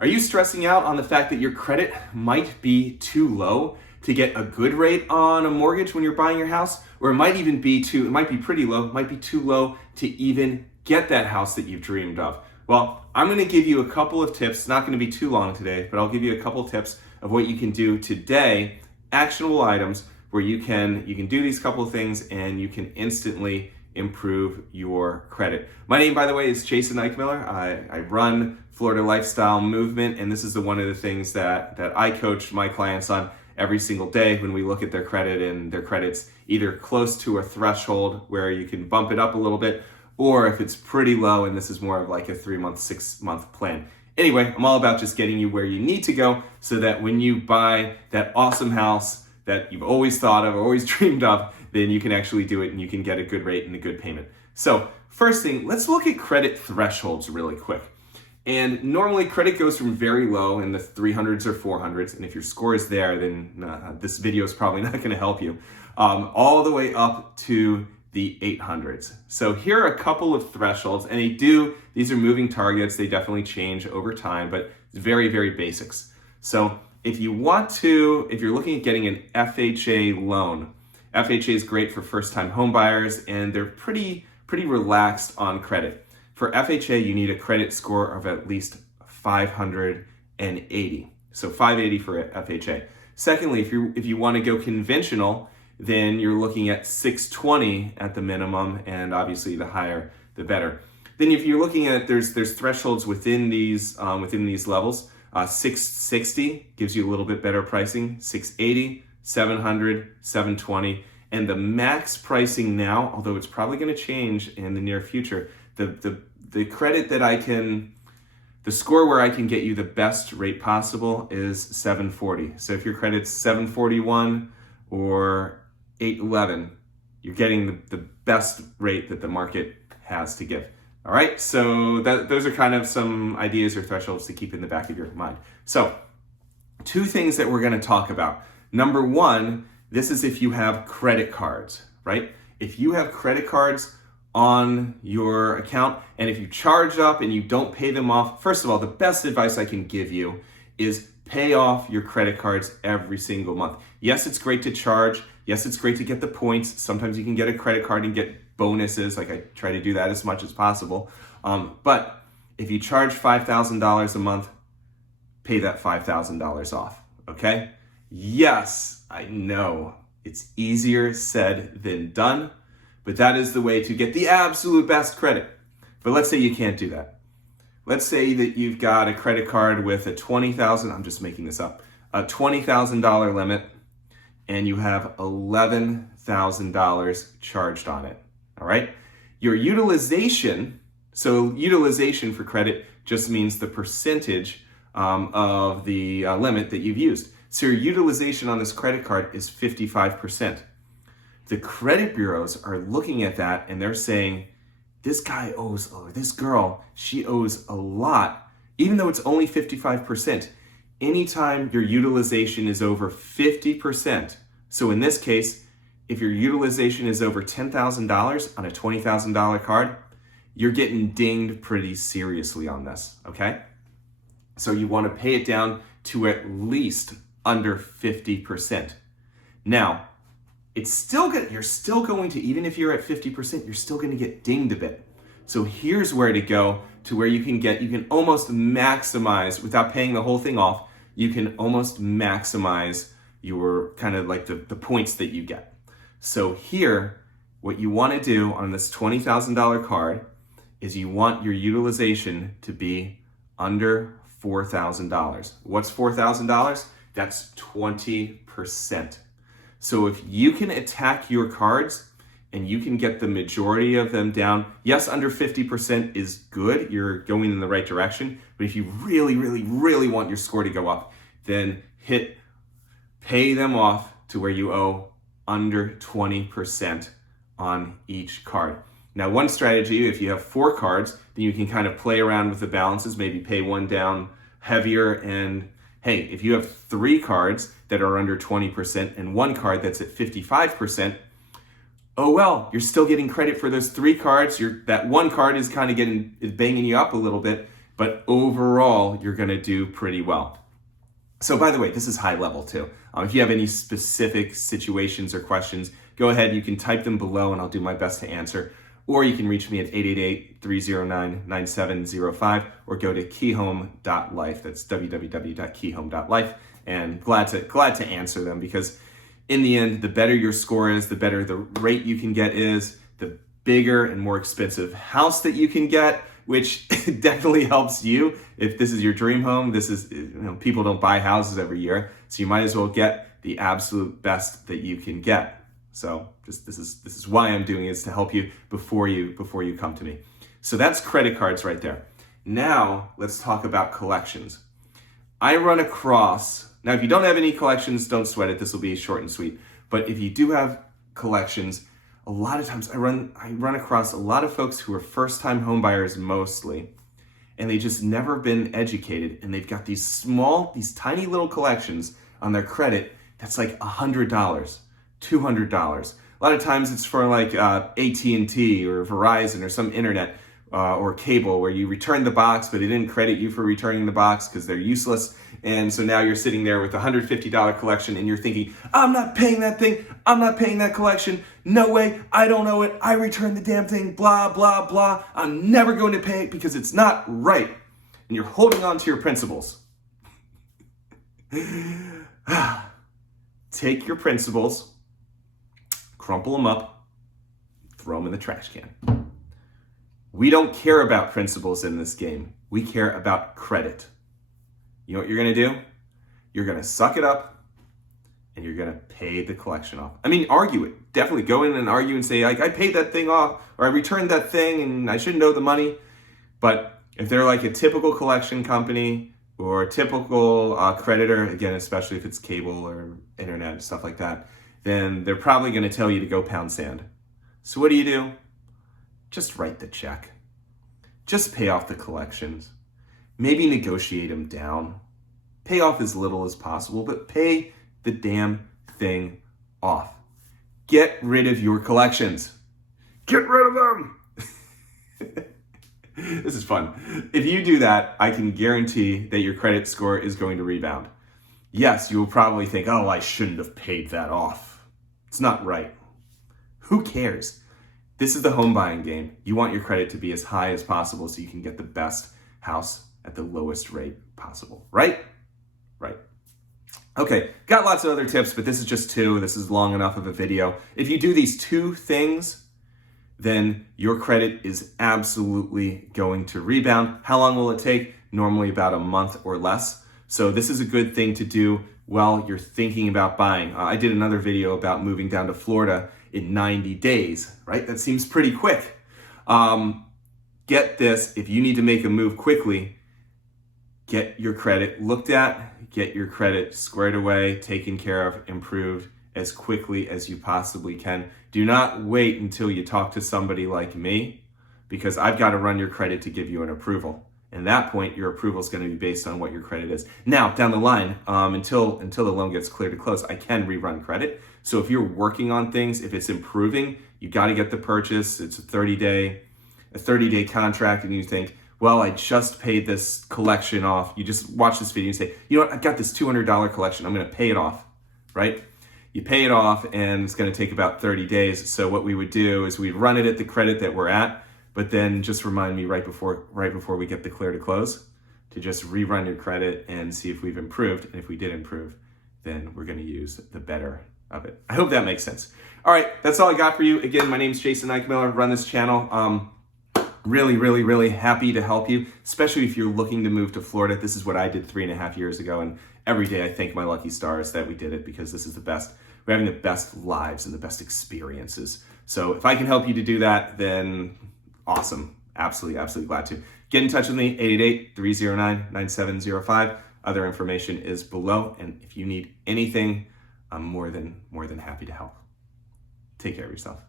Are you stressing out on the fact that your credit might be too low to get a good rate on a mortgage when you're buying your house? Or it might even be it might be pretty low, it might be too low to even get that house that you've dreamed of. Well, I'm gonna give you a couple of tips, not gonna be too long today, but I'll give you a couple of tips of what you can do today, actionable items where you can do these couple of things and you can instantly improve your credit. My name, by the way, is Jason Eichmiller. I run Florida Lifestyle Movement, and this is one of the things that I coach my clients on every single day when we look at their credit, and their credit's either close to a threshold where you can bump it up a little bit, or if it's pretty low and this is more of like a 3-month, 6-month plan. Anyway, I'm all about just getting you where you need to go so that when you buy that awesome house that you've always thought of, always dreamed of, then you can actually do it and you can get a good rate and a good payment. So first thing, let's look at credit thresholds really quick. And normally credit goes from very low in the 300s or 400s, and if your score is there, then this video is probably not gonna help you, all the way up to the 800s. So here are a couple of thresholds, and these are moving targets, they definitely change over time, but it's very, very basics. So if you're looking at getting an FHA loan, FHA is great for first-time home buyers, and they're pretty relaxed on credit. For FHA, you need a credit score of at least 580. So 580 for FHA. Secondly, if you want to go conventional, then you're looking at 620 at the minimum, and obviously the higher, the better. Then if you're looking at, there's thresholds within these levels. 660 gives you a little bit better pricing, 680, 700, 720, and the max pricing now, although it's probably going to change in the near future, the credit the score where I can get you the best rate possible is 740. So if your credit's 741 or 811, you're getting the best rate that the market has to give. All right, so those are kind of some ideas or thresholds to keep in the back of your mind. So, two things that we're gonna talk about. Number one, this is if you have credit cards, right? If you have credit cards on your account, and if you charge up and you don't pay them off, first of all, the best advice I can give you is pay off your credit cards every single month. Yes, it's great to charge. Yes, it's great to get the points. Sometimes you can get a credit card and get bonuses. Like, I try to do that as much as possible. But if you charge $5,000 a month, pay that $5,000 off, okay? Yes, I know it's easier said than done, but that is the way to get the absolute best credit. But let's say you can't do that. Let's say that you've got a credit card with a I'm just making this up, a $20,000 limit, and you have $11,000 charged on it, all right? Your utilization for credit just means the percentage of the limit that you've used. So your utilization on this credit card is 55%. The credit bureaus are looking at that and they're saying, this guy owes, or this girl, she owes a lot, even though it's only 55%. Anytime your utilization is over 50%, so in this case, if your utilization is over $10,000 on a $20,000 card, you're getting dinged pretty seriously on this, okay? So you want to pay it down to at least under 50%. Now, you're still going to, even if you're at 50%, you're still going to get dinged a bit. So here's where to go to where you can almost maximize, without paying the whole thing off, you can almost maximize your kind of like the points that you get. So here, what you want to do on this $20,000 card is you want your utilization to be under $4,000. What's $4,000? That's 20%. So if you can attack your cards and you can get the majority of them down, yes, under 50% is good, you're going in the right direction, but if you really, really, really want your score to go up, then pay them off to where you owe under 20% on each card. Now, one strategy, if you have 4 cards, then you can kind of play around with the balances, maybe pay one down heavier, and hey, if you have 3 cards that are under 20% and 1 card that's at 55%, oh well, you're still getting credit for those 3 cards. That 1 card is kind of banging you up a little bit. but overall, you're going to do pretty well. So by the way, this is high level too. If you have any specific situations or questions, go ahead, you can type them below and I'll do my best to answer. Or you can reach me at 888-309-9705 or go to keyhome.life. That's www.keyhome.life. And glad to answer them, because in the end, the better your score is, the better the rate you can get is, the bigger and more expensive house that you can get, which definitely helps you. If this is your dream home, people don't buy houses every year, so you might as well get the absolute best that you can get. So this is why I'm doing it, is to help you before you come to me. So that's credit cards right there. Now let's talk about collections. I run across, now if you don't have any collections, don't sweat it. This will be short and sweet. But if you do have collections, a lot of times I run across a lot of folks who are first-time home buyers mostly, and they just never been educated, and they've got these tiny little collections on their credit that's like $100, $200. A lot of times it's for like AT&T or Verizon or some internet or cable, where you return the box, but they didn't credit you for returning the box because they're useless. And so now you're sitting there with a $150 collection and you're thinking, I'm not paying that thing. I'm not paying that collection. No way. I don't owe it. I returned the damn thing. Blah, blah, blah. I'm never going to pay it because it's not right. And you're holding on to your principles. Take your principles, crumple them up, throw them in the trash can. We don't care about principles in this game. We care about credit. You know what you're going to do? You're going to suck it up and you're going to pay the collection off. I mean, argue it. Definitely go in and argue and say, I paid that thing off, or I returned that thing and I shouldn't owe the money. But if they're like a typical collection company or a typical creditor, again, especially if it's cable or internet, stuff like that, then they're probably going to tell you to go pound sand. So what do? Just write the check. Just pay off the collections. Maybe negotiate them down. Pay off as little as possible, but pay the damn thing off. Get rid of your collections. Get rid of them. This is fun. If you do that, I can guarantee that your credit score is going to rebound. Yes, you will probably think, oh, I shouldn't have paid that off. It's not right. Who cares? This is the home buying game. You want your credit to be as high as possible so you can get the best house at the lowest rate possible, right? Right. Okay, got lots of other tips, but this is just 2. This is long enough of a video. If you do these 2 things, then your credit is absolutely going to rebound. How long will it take? Normally about a month or less. So this is a good thing to do while you're thinking about buying. I did another video about moving down to Florida in 90 days, right? That seems pretty quick. Get this, if you need to make a move quickly, get your credit looked at, get your credit squared away, taken care of, improved as quickly as you possibly can. Do not wait until you talk to somebody like me, because I've got to run your credit to give you an approval. And at that point, your approval is going to be based on what your credit is. Now, down the line, until the loan gets cleared to close, I can rerun credit. So if you're working on things, if it's improving, you got to get the purchase. It's a 30-day contract, and you think, well, I just paid this collection off. You just watch this video and say, you know what, I've got this $200 collection. I'm going to pay it off, right? You pay it off, and it's going to take about 30 days. So what we would do is we'd run it at the credit that we're at, but then just remind me right before we get the clear to close to just rerun your credit and see if we've improved. And if we did improve, then we're going to use the better of it. I hope that makes sense. All right, that's all I got for you. Again, my name's Jason Eichmiller. I run this channel. Really, really, really happy to help you, especially if you're looking to move to Florida. This is what I did 3.5 years ago, and every day I thank my lucky stars that we did it, because this is the best. We're having the best lives and the best experiences. So if I can help you to do that, then awesome. Absolutely, absolutely glad to. Get in touch with me, 888-309-9705. Other information is below, and if you need anything, I'm more than happy to help. Take care of yourself.